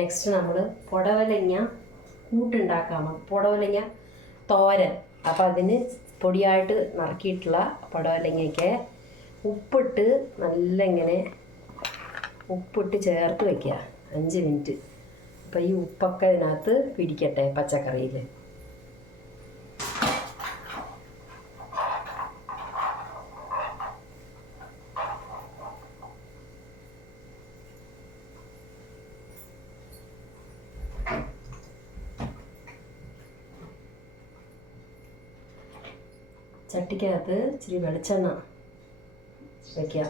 Next നമ്മൾ പുടവലങ്ങ കൂട്ടുണ്ടാക്കാം. പുടവലങ്ങ തോരൻ. അപ്പോൾ അതിന് പൊടിയായിട്ട് നറുക്കിയിട്ടുള്ള പുടവലങ്ങയ്ക്ക് ഉപ്പിട്ട് നല്ല ഇങ്ങനെ ഉപ്പിട്ട് ചേർത്ത് വയ്ക്കുക 5 മിനിറ്റ്. അപ്പോൾ ഈ ഉപ്പൊക്കെ ഇതിനകത്ത് പിടിക്കട്ടെ പച്ചക്കറിയിൽ. ചട്ടിക്കകത്ത് ഇച്ചിരി വെളിച്ചെണ്ണ വയ്ക്കുക.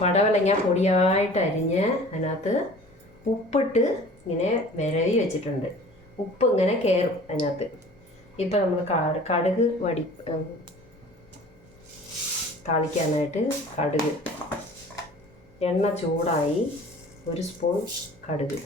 പടവലങ്ങ പൊടിയായിട്ട് അരിഞ്ഞ് അതിനകത്ത് ഉപ്പിട്ട് ഇങ്ങനെ വിരവി വെച്ചിട്ടുണ്ട്. ഉപ്പ് ഇങ്ങനെ കയറും അതിനകത്ത്. ഇപ്പം നമ്മൾ കടുക് താളിക്കാനായിട്ട് കടുക്, എണ്ണ ചൂടായി 1 സ്പൂൺ കടുക്,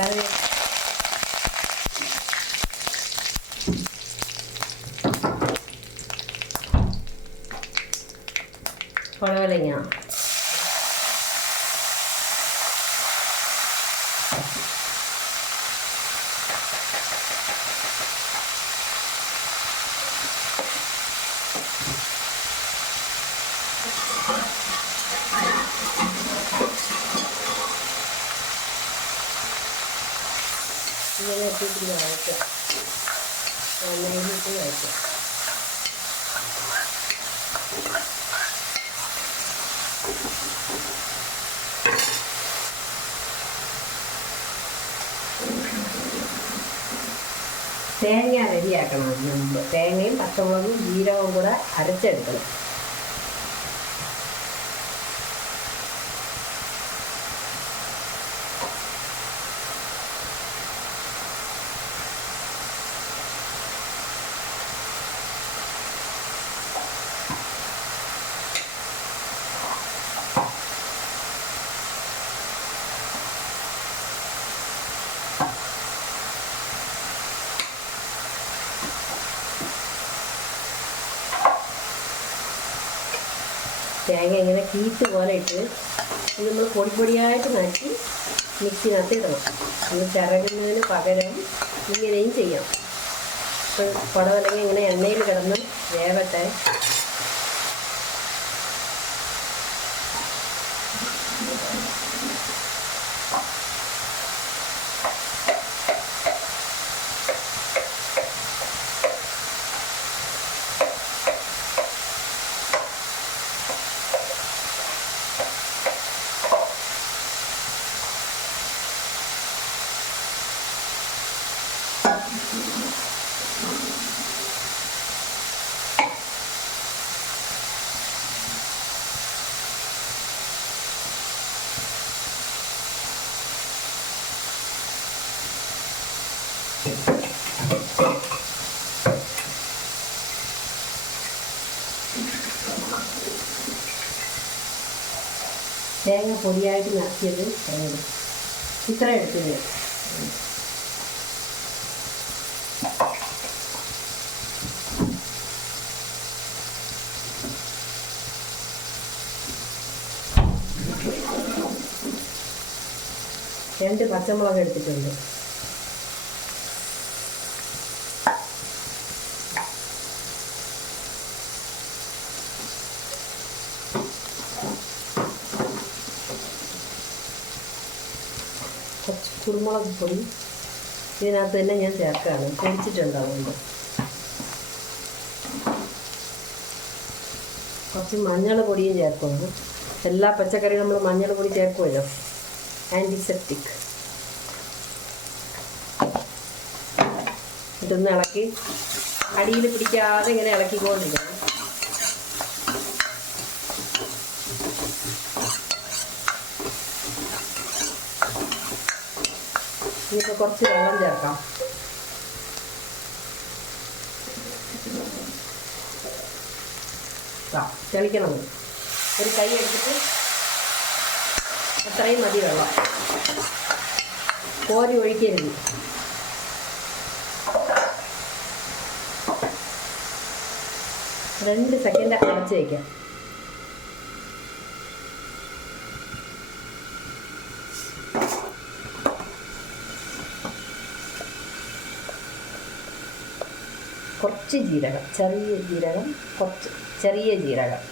കറി പുടവലങ്ങ ഇങ്ങനെ ഇട്ടിട്ട് വഴറ്റുക. എണ്ണയിലിട്ട് വഴറ്റുക. തേങ്ങ റെഡിയാക്കണം. അതിന് മുമ്പ് തേങ്ങയും പച്ചമുളകും ജീരകവും കൂടെ അരച്ചെടുക്കണം. തേങ്ങ ഇങ്ങനെ കീറ്റ് പോലെ ഇട്ട് നമ്മൾ പൊടിയായിട്ട് നട്ടി മിക്സിനകത്ത് ഇടണം. നമ്മൾ ചിറകുന്നതിന് പകരം ഇങ്ങനെയും ചെയ്യാം. ഇപ്പോൾ പുടവലങ്ങ ഇങ്ങനെ എണ്ണയിൽ കിടന്ന് വേവട്ടെ. തേങ്ങ പൊടിയായിട്ട് നക്കിയത് ഇത്ര എടുത്തില്ല. 2 പച്ചമുളക് എടുത്തിട്ടുണ്ട്. കുറച്ച് കുരുമുളക് പൊടി ഇതിനകത്ത് തന്നെ ഞാൻ ചേർക്കുകയാണ്, പൊടിച്ചിട്ടുണ്ടാവുന്നുണ്ട്. കുറച്ച് മഞ്ഞൾ പൊടിയും ചേർക്കുന്നു. എല്ലാ പച്ചക്കറികളും നമ്മൾ മഞ്ഞൾ പൊടി ചേർക്കുമല്ലോ, ആൻറ്റിസെപ്റ്റിക്. ഇതൊന്ന് ഇളക്കി അടിയിൽ പിടിക്കാതെ ഇങ്ങനെ ഇളക്കിക്കൊണ്ടിരിക്കണം. ഇനിയിപ്പോൾ കുറച്ച് വെള്ളം ചേർക്കാം. തെളിക്കണം. ഒരു കൈ എടുത്തിട്ട് അത്രയും മതി വെള്ളം, കോരി ഒഴിക്കരുത്. രണ്ട് സെക്കൻഡ് അടച്ച് വയ്ക്കാം. കുറച്ച് ജീരകം, ചെറിയ ജീരകം, കുറച്ച് ചെറിയ ജീരകം,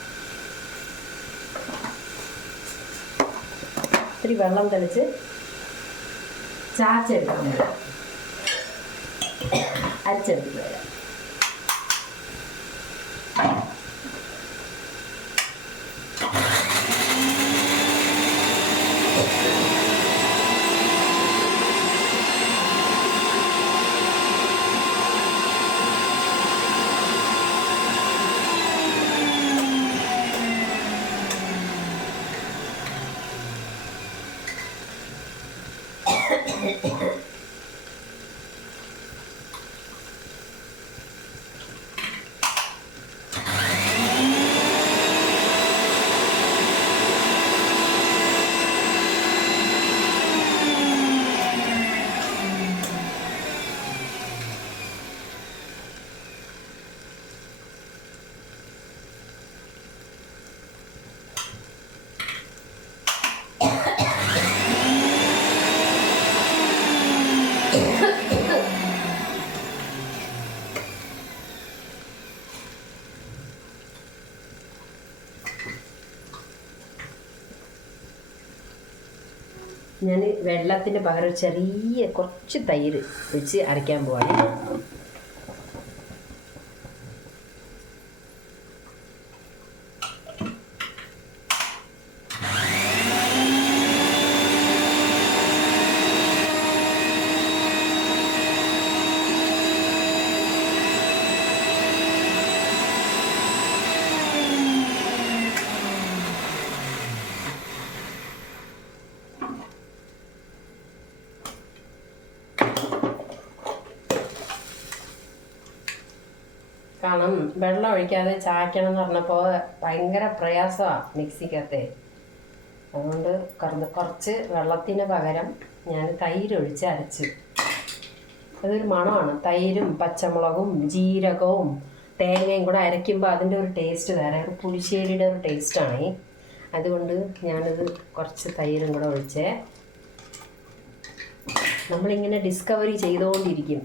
ഇത്തിരി വെള്ളം തെളിച്ച് ചാച്ചെടുക്കാൻ വരാം, അരച്ചെടുത്ത് വരാം. ഞാൻ വെള്ളത്തിന് പകരം ചെറിയ കുറച്ച് തൈര് ഒഴിച്ച് അരയ്ക്കാൻ പോവാണ്. കാരണം വെള്ളം ഒഴിക്കാതെ ചായ്ക്കണം എന്ന് പറഞ്ഞപ്പോൾ ഭയങ്കര പ്രയാസമാണ് മിക്സിക്കകത്തെ. അതുകൊണ്ട് കുറച്ച് വെള്ളത്തിന് പകരം ഞാൻ തൈര് ഒഴിച്ച് അരച്ച്. അതൊരു മണമാണ്. തൈരും പച്ചമുളകും ജീരകവും തേങ്ങയും കൂടെ അരയ്ക്കുമ്പോൾ അതിൻ്റെ ഒരു ടേസ്റ്റ് വേറെ, ഒരു പുളിശ്ശേരിയുടെ ഒരു ടേസ്റ്റാണ്. അതുകൊണ്ട് ഞാനത് കുറച്ച് തൈരും കൂടെ ഒഴിച്ച് നമ്മളിങ്ങനെ ഡിസ്കവറി ചെയ്തുകൊണ്ടിരിക്കും.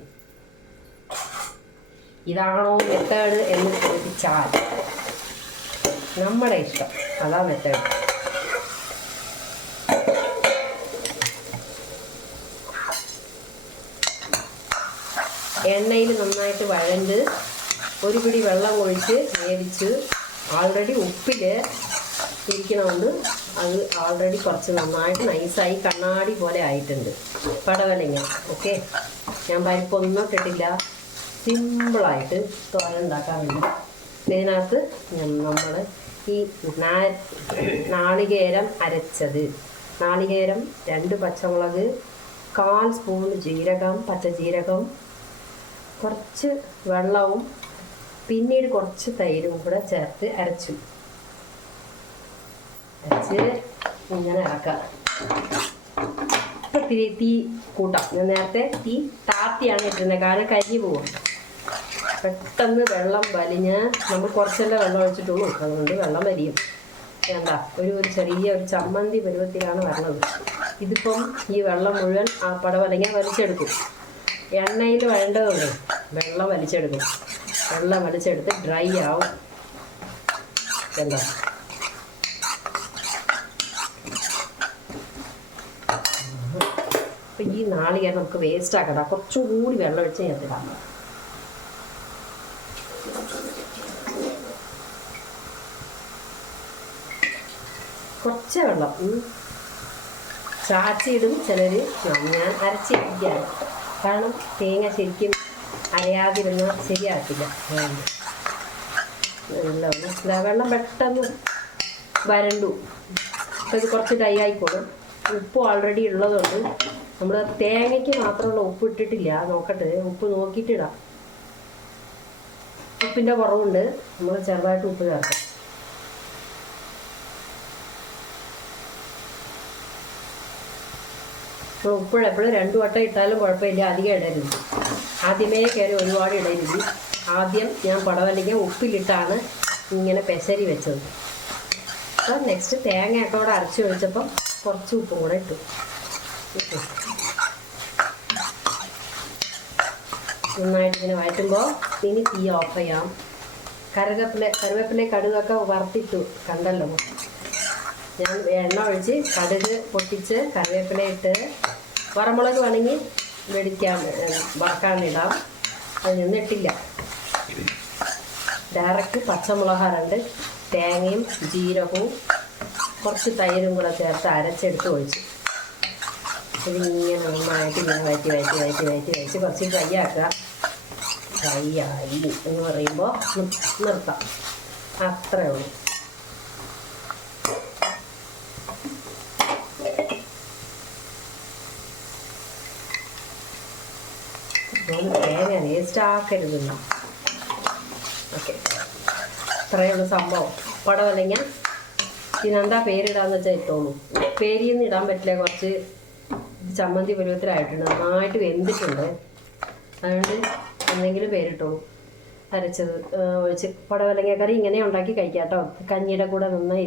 ഇതാണോ മെത്തേഡ് എന്ന് ചോദിച്ചാൽ നമ്മുടെ ഇഷ്ടം, അതാ മെത്തേഡ്. എണ്ണയിൽ നന്നായിട്ട് വഴണ്ട് ഒരു പിടി വെള്ളം ഒഴിച്ച് വേവിച്ച് ഓൾറെഡി ഉപ്പിൽ ഇരിക്കണമുണ്ട്. അത് ഓൾറെഡി കുറച്ച് നന്നായിട്ട് നൈസായി കണ്ണാടി പോലെ ആയിട്ടുണ്ട്. പടവലങ്ങ ഓക്കെ, ഞാൻ പരിപ്പൊന്നും ഇട്ടിട്ടില്ല, സിമ്പിളായിട്ട് തോരൻ ഉണ്ടാക്കാൻ വേണ്ടി. ഇതിനകത്ത് നമ്മൾ ഈ നാളികേരം അരച്ചത്, നാളികേരം 2 പച്ചമുളക്, 1/4 സ്പൂൺ ജീരകം, പച്ചജീരകം, കുറച്ച് വെള്ളവും പിന്നീട് കുറച്ച് തൈരും കൂടെ ചേർത്ത് അരച്ച് ഇങ്ങനെ ഇറക്കാം. ഇത്തിരി തീ കൂട്ടാം. ഞാൻ നേരത്തെ തീ താത്തിയാണ് ഇട്ടിരുന്നത്, കാരണം കരിഞ്ഞു പോകും. പെട്ടെന്ന് വെള്ളം വലിഞ്ഞ് നമ്മൾ കുറച്ചല്ലേ വെള്ളം ഒഴിച്ചിട്ടുള്ളൂ, അതുകൊണ്ട് വെള്ളം വലിയും. വേണ്ട, ഒരു ചെറിയ ഒരു ചമ്മന്തി പരുവത്തിലാണ് വരണത്. ഇതിപ്പം ഈ വെള്ളം മുഴുവൻ ആ പടവലങ്ങ വലിച്ചെടുക്കും. എണ്ണയിൽ വേണ്ടതുകൊണ്ട് വെള്ളം വലിച്ചെടുക്കും. വെള്ളം വലിച്ചെടുത്ത് ഡ്രൈ ആവും. എന്താ അപ്പം ഈ നാളികേരം നമുക്ക് വേസ്റ്റ് ആക്കണ്ട. കുറച്ചും കൂടി വെള്ളം ഒഴിച്ച് ചേർത്തിടാം. കുറച്ച് വെള്ളം ചാച്ചിയിടും ചിലർ. ഞാൻ അരച്ചിരിക്കുകയാണ്. കാരണം തേങ്ങ ശരിക്കും അരയാതിരുന്നാൽ ശരിയാക്കില്ല. വെള്ളം പെട്ടെന്ന് വരണ്ടു. അപ്പോൾ ഇത് കുറച്ച് ഡ്രൈ ആയിക്കോളും. ഉപ്പ് ഓൾറെഡി ഉള്ളതുകൊണ്ട് നമ്മൾ തേങ്ങയ്ക്ക് മാത്രമുള്ള ഉപ്പ് ഇട്ടിട്ടില്ല. നോക്കട്ടെ, ഉപ്പ് നോക്കിയിട്ടിടാം. ഉപ്പിൻ്റെ കുറവുണ്ട്. നമ്മൾ ചെറുതായിട്ട് ഉപ്പ് ചേർക്കാം. ഉപ്പോഴെപ്പോഴും 2 വട്ടം ഇട്ടാലും കുഴപ്പമില്ല, അധികം ഇടരുത്. ആദ്യമേ കയറി ഒരുപാട് ഇടരുത്. ആദ്യം ഞാൻ പടവലങ്ങ ഉപ്പിലിട്ടാണ് ഇങ്ങനെ പെസരി വെച്ചത്. അപ്പം നെക്സ്റ്റ് തേങ്ങയൊക്കെ കൂടെ അരച്ച് ഒഴിച്ചപ്പം കുറച്ച് ഉപ്പും കൂടെ ഇട്ടു. നന്നായിട്ട് ഇങ്ങനെ വഴറ്റുമ്പോൾ ഇനി തീ ഓഫ് ചെയ്യാം. കറിവേപ്പില കടുകൊക്കെ വറുത്തിട്ടു കണ്ടല്ലോ. ഞാൻ എണ്ണ ഒഴിച്ച് കടുക് പൊട്ടിച്ച് കറിവേപ്പില ഇട്ട് വറമുളക് വേണമെങ്കിൽ വറക്കാനിടാം. അത് നിന്നിട്ടില്ല. ഡയറക്റ്റ് പച്ചമുളക് 2, തേങ്ങയും ജീരകവും കുറച്ച് തൈരും കൂടെ ചേർത്ത് അരച്ചെടുത്ത് ഒഴിച്ച് ഇതിങ്ങനെ നന്നായിട്ട് ഇങ്ങനെ വയറ്റി കുറച്ച് ഫ്രൈ ആക്കുക. ഫ്രൈ ആയി എന്ന് പറയുമ്പോൾ നിർത്താം. അത്രേ ഉള്ളൂ. തേങ്ങ വേസ്റ്റ് ആക്കരുതില്ല. ഓക്കെ, ഇത്രയുള്ള സംഭവം. പടവലങ്ങ ഇതിനെന്താ പേരിടാന്ന് വെച്ചാൽ ഇട്ടോളൂ. പേരിയൊന്നും ഇടാൻ പറ്റില്ല. കുറച്ച് ചമ്മന്തി പരുവത്തിലായിട്ടുണ്ട്. നന്നായിട്ട് വെന്തിട്ടുണ്ട്. അതുകൊണ്ട് എന്തെങ്കിലും പേരിട്ടോളൂ. അരച്ചത് ഒഴിച്ച് പടവലങ്ങ കറി ഇങ്ങനെ ഉണ്ടാക്കി കഴിക്കാം കേട്ടോ. കഞ്ഞിയുടെ കൂടെ നന്നായി.